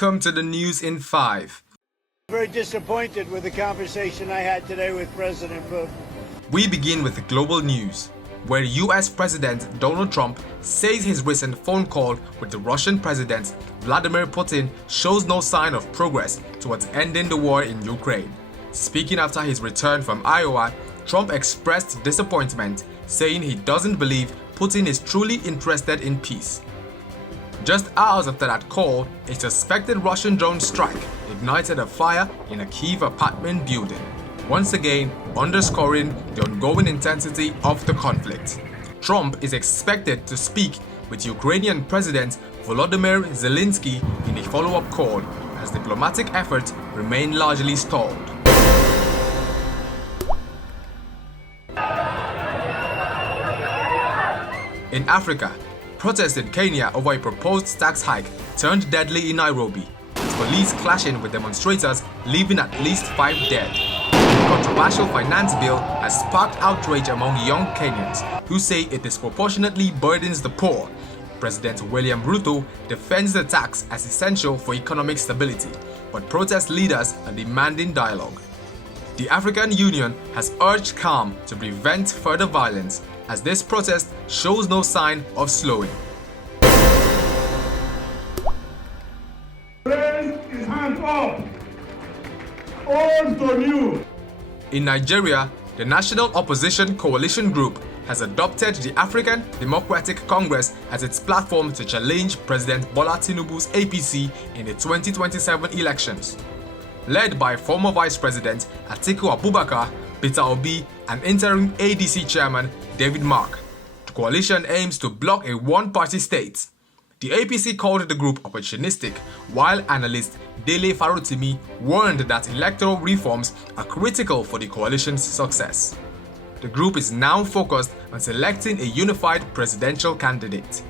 Welcome to the news in 5. Very disappointed with the conversation I had today with President Putin. We begin with the global news, where US President Donald Trump says his recent phone call with the Russian President Vladimir Putin shows no sign of progress towards ending the war in Ukraine. Speaking after his return from Iowa, Trump expressed disappointment, saying he doesn't believe Putin is truly interested in peace. Just hours after that call, a suspected Russian drone strike ignited a fire in a Kyiv apartment building, once again underscoring the ongoing intensity of the conflict. Trump is expected to speak with Ukrainian President Volodymyr Zelensky in a follow-up call as diplomatic efforts remain largely stalled. In Africa, protests in Kenya over a proposed tax hike turned deadly in Nairobi, with police clashing with demonstrators, leaving at least 5 dead. The controversial finance bill has sparked outrage among young Kenyans who say it disproportionately burdens the poor. President William Ruto defends the tax as essential for economic stability, but protest leaders are demanding dialogue. The African Union has urged calm to prevent further violence, as this protest shows no sign of slowing. Raise his hand up. Old to new. In Nigeria, the National Opposition Coalition Group has adopted the African Democratic Congress as its platform to challenge President Bola Tinubu's APC in the 2027 elections. Led by former Vice President Atiku Abubakar, Peter Obi, and interim ADC Chairman David Mark, the coalition aims to block a one-party state. The APC called the group opportunistic, while analyst Dele Farotimi warned that electoral reforms are critical for the coalition's success. The group is now focused on selecting a unified presidential candidate.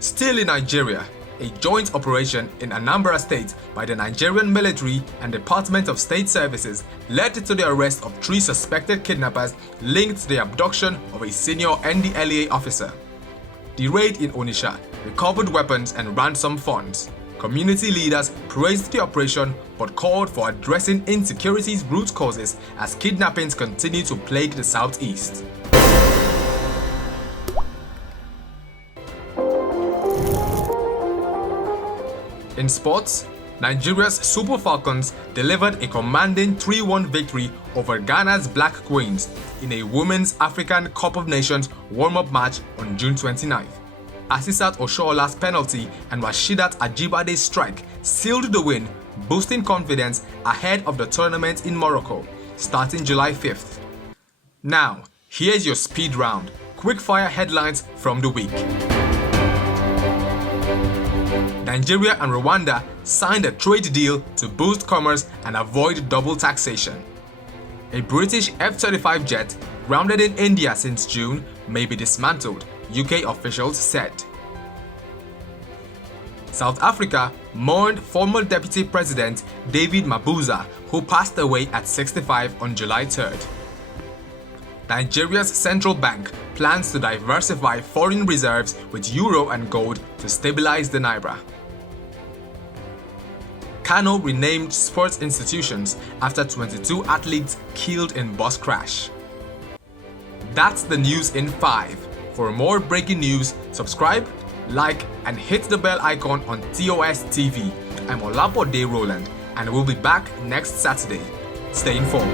Still in Nigeria, a joint operation in Anambra State by the Nigerian military and Department of State Services led to the arrest of 3 suspected kidnappers linked to the abduction of a senior NDLEA officer. The raid in Onitsha recovered weapons and ransom funds. Community leaders praised the operation but called for addressing insecurity's root causes as kidnappings continue to plague the southeast. In sports, Nigeria's Super Falcons delivered a commanding 3-1 victory over Ghana's Black Queens in a Women's African Cup of Nations warm-up match on June 29th. Asisat Oshoala's penalty and Rashidat Ajibade's strike sealed the win, boosting confidence ahead of the tournament in Morocco, starting July 5th. Now, here's your speed round, quick-fire headlines from the week. Nigeria and Rwanda signed a trade deal to boost commerce and avoid double taxation. A British F-35 jet grounded in India since June may be dismantled, UK officials said. South Africa mourned former Deputy President David Mabuza, who passed away at 65 on July 3rd. Nigeria's central bank plans to diversify foreign reserves with euro and gold to stabilize the naira. Kano renamed sports institutions after 22 athletes killed in bus crash. That's the news in 5. For more breaking news, subscribe, like, and hit the bell icon on TOSTV. I'm Olabode Roland, and we'll be back next Saturday. Stay informed.